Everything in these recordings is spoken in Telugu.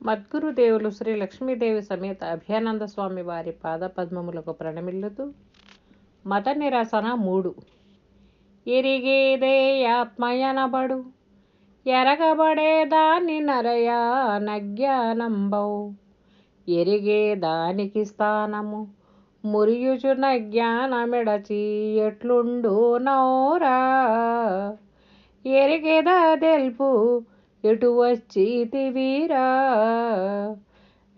మద్గురుదేవులు శ్రీ లక్ష్మీదేవి సమేత అభయానంద స్వామి వారి పాదపద్మములకు ప్రణమిల్లుతూ మత నిరసన మూడు. ఎరిగేదే ఆత్మయనబడు ఎరగబడే దాని నరయ నజ్ఞానంబౌ ఎరిగే దానికి స్థానము మురియుచున జ్ఞానమిడచి ఎట్లుండు నౌరా ఎరిగేదా తెలుపు ఎటు వచ్చి తివీరా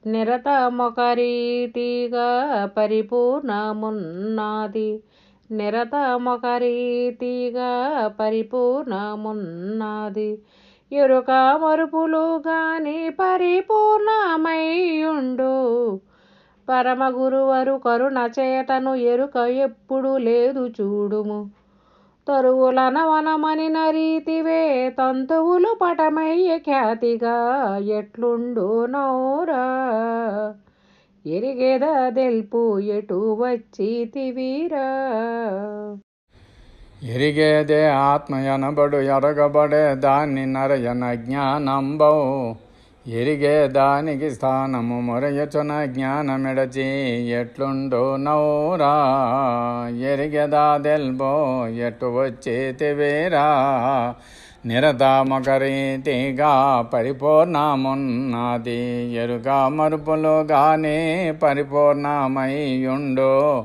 నిరతమొకరీతిగా పరిపూర్ణమున్నది. నిరతమొకరీతిగా పరిపూర్ణమున్నది. ఎరుక మరుపులు గాని పరిపూర్ణమయ్యుండు. పరమగురువరు కరుణ చేతను ఎరుక ఎప్పుడు లేదు చూడుము. తరువులన వనమని నరీతివే తంతువులు పటమయ్య ఖ్యాతిగా ఎట్లుండు నౌరా? ఎరిగేద దెల్పు ఎటు వచ్చి తివీరా? ఎరిగేదే ఆత్మయనబడు ఎరగబడే దాన్ని నరయన జ్ఞానంబౌ. ఎరిగే దానికి స్థానము మొరయచున జ్ఞానమిడచి ఎట్లుండు నౌరా. ఎరిగెదా దెల్బో ఎటు వచ్చి తివేరా. నిరతమకరీతిగా పరిపూర్ణమున్నది. ఎరుక మరుపులు గాని పరిపూర్ణమయ్యుండు.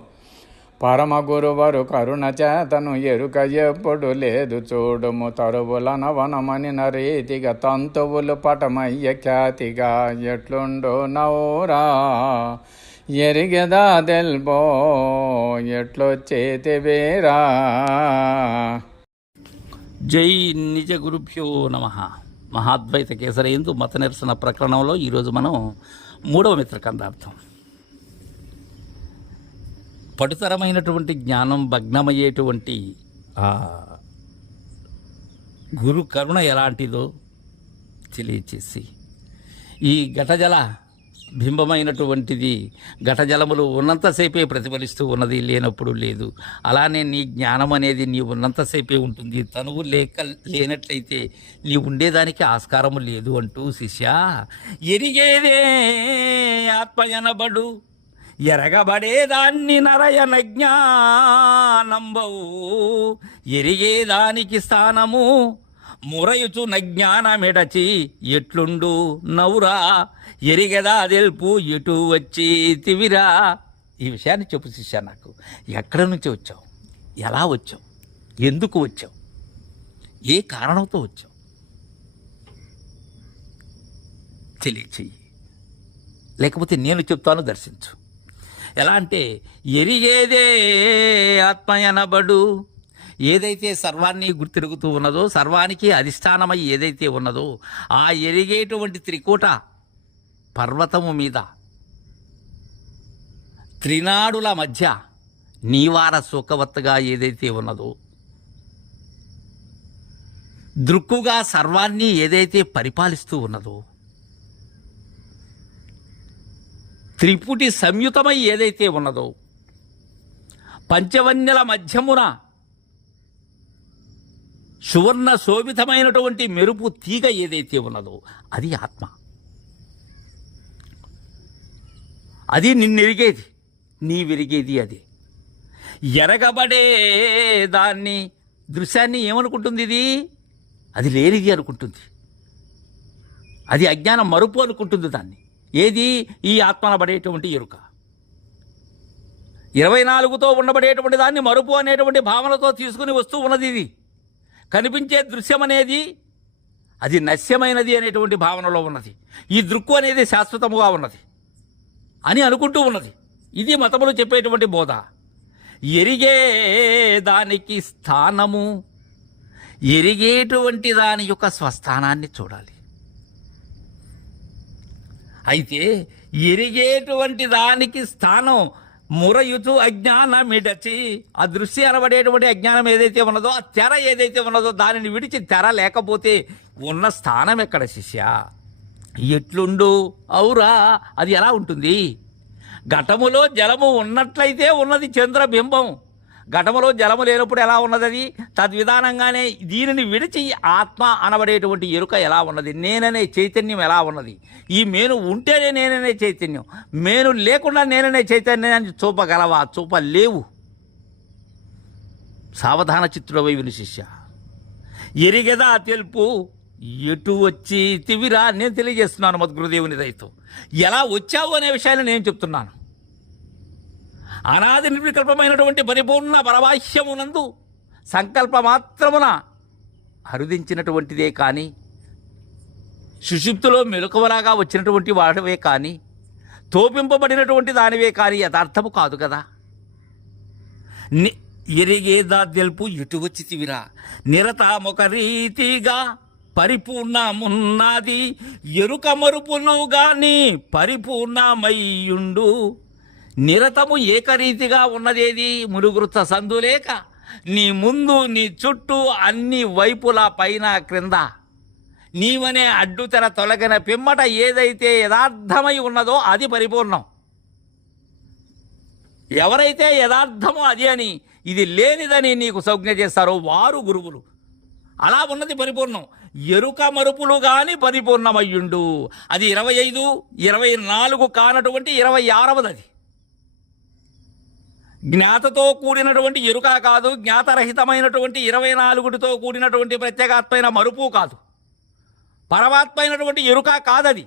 పరమ గురువరు కరుణ చేతను ఎరుక ఎప్పుడు లేదు చూడుము తరువులన వనమని నరీతిగా తంతువులు పటమయ్య ఖ్యాతిగా ఎట్లుండు నౌరా? ఎరిగెదా దెల్బో ఎట్లొచ్చేతివేరా జై నిజ గురుభ్యో నమ. మహాద్వైత కేసరేందు మత నిరసన ప్రకరణంలో ఈరోజు మనం మూడవ మిత్రకందార్థం. పడుతరమైనటువంటి జ్ఞానం భగ్నమయ్యేటువంటి గురు కరుణ ఎలాంటిదో తెలియచేసి ఈ ఘటజల బింబమైనటువంటిది ఘటజలములు ఉన్నంతసేపే ప్రతిఫలిస్తూ ఉన్నది లేనప్పుడు లేదు. అలానే నీ జ్ఞానం అనేది నీ ఉన్నంతసేపే ఉంటుంది. తనువు లేక లేనట్లయితే నీ ఉండేదానికి ఆస్కారము లేదు అంటూ శిష్య ఎరిగేదే ఆత్మయనబడు ఎరగబడేదాన్ని నరయన జ్ఞానంబవు. ఎరిగేదానికి స్థానము మురయుచు నజ్ఞానమిడచి ఎట్లుండు నవ్వురా ఎరిగదా తెలుపు ఎటు వచ్చి తివిరా? ఈ విషయాన్ని చెప్పు శిష్య నాకు. ఎక్కడి నుంచి వచ్చావు? ఎలా వచ్చావు? ఎందుకు వచ్చావు? ఏ కారణంతో వచ్చావు? తెలియచేయి. లేకపోతే నేను చెప్తాను దర్శించు. ఎలా అంటే ఎరిగేదే ఆత్మయనబడు ఏదైతే సర్వాన్ని గుర్తిరుగుతూ ఉన్నదో సర్వానికి అధిష్టానమై ఏదైతే ఉన్నదో ఆ ఎరిగేటువంటి త్రికూట పర్వతము మీద త్రినాడుల మధ్య నీవార సుఖవత్తగా ఏదైతే ఉన్నదో దృక్కుగా సర్వాన్ని ఏదైతే పరిపాలిస్తూ ఉన్నదో త్రిపుటి సంయుతమై ఏదైతే ఉన్నదో పంచవన్యల మధ్యమున సువర్ణ శోభితమైనటువంటి మెరుపు తీగ ఏదైతే ఉన్నదో అది ఆత్మ. అది నిన్నెరిగేది నీ విరిగేది అది. ఎరగబడే దాన్ని దృశ్యాన్ని ఏమనుకుంటుంది ఇది? అది లేనిది అనుకుంటుంది. అది అజ్ఞానం మరుపు అనుకుంటుంది దాన్ని. ఏది? ఈ ఆత్మనబడేటువంటి ఎరుక. ఇరవై నాలుగుతో ఉండబడేటువంటి దాన్ని మరుపు అనేటువంటి భావనతో తీసుకుని వస్తూ ఉన్నది ఇది. కనిపించే దృశ్యం అనేది అది నశ్యమైనది అనేటువంటి భావనలో ఉన్నది. ఈ దృక్కు అనేది శాశ్వతముగా ఉన్నది అని అనుకుంటూ ఉన్నది. ఇది మతములు చెప్పేటువంటి బోధ. ఎరిగే దానికి స్థానము ఎరిగేటువంటి దాని యొక్క స్వస్థానాన్ని చూడాలి. అయితే ఎరిగేటువంటి దానికి స్థానం మురయుతు అజ్ఞానమిడచి ఆ దృశ్య అనబడేటువంటి అజ్ఞానం ఏదైతే ఉన్నదో ఆ తెర ఏదైతే ఉన్నదో దానిని విడిచి తెర లేకపోతే ఉన్న స్థానం ఎక్కడ శిష్య? ఎట్లుండు? అవురా అది ఎలా ఉంటుంది? ఘటములో జలము ఉన్నట్లయితే ఉన్నది చంద్రబింబం. ఘటములో జలము లేనప్పుడు ఎలా ఉన్నది తద్విధానంగానే దీనిని విడిచి ఆత్మ అనబడేటువంటి ఎరుక ఎలా ఉన్నది? నేననే చైతన్యం ఎలా ఉన్నది? ఈ మేను ఉంటేనే నేననే చైతన్యం. మేను లేకుండా నేననే చైతన్యాన్ని చూపగలవా? చూపలేవు. సావధాన చిత్రుడవై విను శిష్య. ఎరిగెదా తెలుపు? ఎటు వచ్చి తివిరా? నేను తెలియజేస్తున్నాను మద్గురుదేవుని దయతో. ఎలా వచ్చావు అనే విషయాన్ని నేను చెప్తున్నాను. అనాది నిర్వికల్పమైనటువంటి పరిపూర్ణ పరవాహ్యమునందు సంకల్ప మాత్రమున హరుదించినటువంటిదే కానీ సుషుప్తిలో మెలకువలాగా వచ్చినటువంటి వాడవే కానీ తోపింపబడినటువంటి దానివే కానీ యథార్థము కాదు కదా. ని- ఎరిగేదా తెలుపు ఇటు వచ్చితివిరా నిరతామొక రీతిగా పరిపూర్ణమున్నది ఎరుక మరుపును గాని పరిపూర్ణమయ్యుండు. నిరతము ఏకరీతిగా ఉన్నదేది మురుగురుత సందులేక నీ ముందు నీ చుట్టూ అన్ని వైపుల పైన క్రింద. నీవనే అడ్డుతెర తొలగిన పిమ్మట ఏదైతే యథార్థమై ఉన్నదో అది పరిపూర్ణం. ఎవరైతే యథార్థమో అది అని ఇది లేనిదని నీకు సంజ్ఞ చేస్తారో వారు గురువులు. అలా ఉన్నది పరిపూర్ణం. ఎరుక మరుపులు గాని పరిపూర్ణమయ్యుండు. అది ఇరవై ఐదు ఇరవై నాలుగు కానటువంటి ఇరవై ఆరవది అది జ్ఞాతతో కూడినటువంటి ఎరుక కాదు జ్ఞాతరహితమైనటువంటి ఇరవై నాలుగుటితో కూడినటువంటి ప్రత్యేగాత్మైన మరుపు కాదు. పరమాత్మ అయినటువంటి ఎరుక కాదది.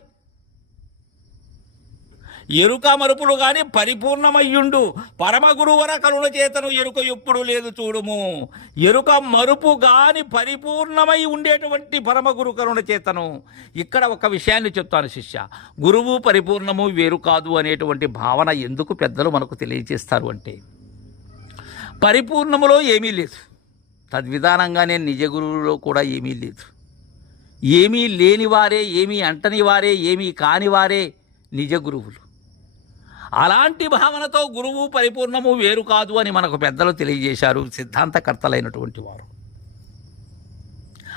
ఎరుక మరుపులు గాని పరిపూర్ణమయ్యుండు. పరమ గురువర కరుణ చేతను ఎరుక ఎప్పుడు లేదు చూడుము. ఎరుక మరుపు గాని పరిపూర్ణమై ఉండేటువంటి పరమ గురు కరుణ చేతను. ఇక్కడ ఒక విషయాన్ని చెప్తాను శిష్య. గురువు పరిపూర్ణము వేరు కాదు అనేటువంటి భావన ఎందుకు పెద్దలు మనకు తెలియజేస్తారు అంటే పరిపూర్ణములో ఏమీ లేదు. తద్విధానంగానే నిజ గురువులో కూడా ఏమీ లేదు. ఏమీ లేనివారే ఏమీ అంటని వారే ఏమీ కానివారే నిజ గురువులు. అలాంటి భావనతో గురువు పరిపూర్ణము వేరు కాదు అని మనకు పెద్దలు తెలియజేశారు సిద్ధాంతకర్తలైనటువంటి వారు.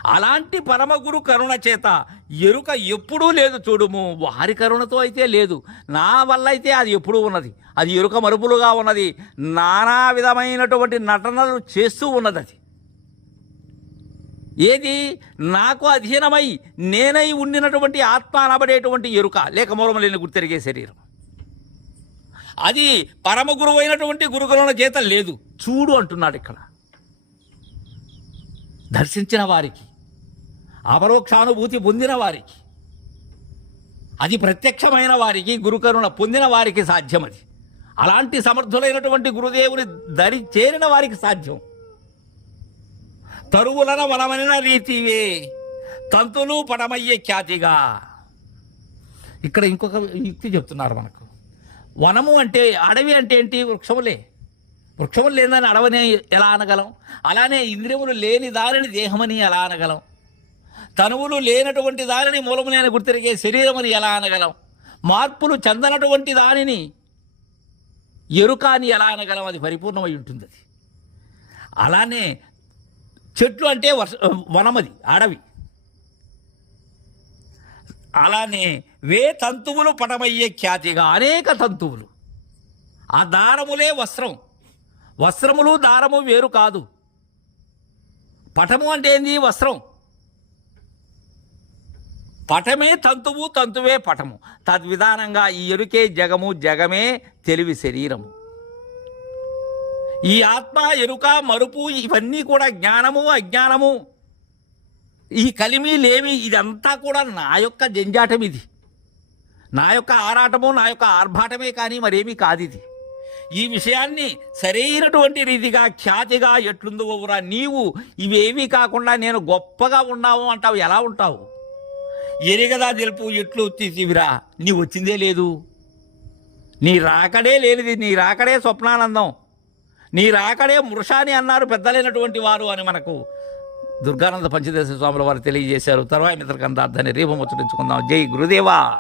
అలాంటి పరమగురు కరుణ చేత ఎరుక ఎప్పుడూ లేదు చూడుము. వారి కరుణతో అయితే లేదు. నా వల్ల అయితే అది ఎప్పుడూ ఉన్నది. అది ఎరుక మరుపులుగా ఉన్నది. నానా విధమైనటువంటి నటనలు చేస్తూ ఉన్నది అది. ఏది? నాకు అధీనమై నేనై ఉండినటువంటి ఆత్మ అనబడేటువంటి ఎరుక లేక మూలమలేని గుర్తెరిగే శరీరం. అది పరమ గురువు అయినటువంటి గురుకులన చేత లేదు. చూడు అంటున్నాడు ఇక్కడ. దర్శించిన వారికి అపరోక్షానుభూతి పొందిన వారికి. అది ప్రత్యక్షమైన వారికి గురుకరుణ పొందిన వారికి సాధ్యం అది. అలాంటి సమర్థులైనటువంటి గురుదేవుని దరి చేరిన వారికి సాధ్యం. తరువులన వనమనిన రీతివే తంతులు పడమయ్యే ఖ్యాతిగా. ఇక్కడ ఇంకొక యుక్తి చెప్తున్నారు మనకు. వనము అంటే అడవి అంటే ఏంటి? వృక్షములే. వృక్షములు లేదని అడవని ఎలా అనగలం? అలానే ఇంద్రియములు లేని దానిని దేహమని ఎలా అనగలం? తనువులు లేనటువంటి దానిని మూలములైన గుర్తిరిగే శరీరమని ఎలా అనగలం? మార్పులు చెందనటువంటి దానిని ఎరుక అని ఎలా అనగలం? అది పరిపూర్ణమై ఉంటుంది అది. అలానే చెట్లు అంటే వర్ష వనమది అడవి. అలానే వే తంతువులు పటమయ్యే ఖ్యాతిగా అనేక తంతువులు. ఆ దారములే వస్త్రం. వస్త్రములు దారము వేరు కాదు. పటము అంటే ఏంది? వస్త్రం. పటమే తంతువు తంతువే పటము. తద్విధానంగా ఈ ఎరుకే జగము జగమే తెలివి శరీరము. ఈ ఆత్మ ఎరుక మరుపు ఇవన్నీ కూడా జ్ఞానము అజ్ఞానము. ఈ కలిమి లేమి ఇదంతా కూడా నా యొక్క జంజాటం ఇది. నా యొక్క ఆరాటము నా యొక్క ఆర్భాటమే కానీ మరేమీ కాదు ఇది. ఈ విషయాన్ని సరైనటువంటి రీతిగా ఖ్యాతిగా ఎట్లుందువురా నీవు ఇవేమీ కాకుండా నేను గొప్పగా ఉన్నావు అంటావు ఎలా ఉంటావు? ఎరిగదా తెలుపు ఎట్లు తీసివిరా? నీ వచ్చిందే లేదు. నీ రాకడే లేనిది నీ రాకడే స్వప్నానందం. నీ రాకడే మృషాని అన్నారు పెద్దలైనటువంటి వారు అని మనకు దుర్గానంద పంచదేశ స్వాముల వారు తెలియజేశారు. తర్వాత మిత్రకందార్థాన్ని రేపు ముచ్చటించుకుందాం జై గురుదేవా.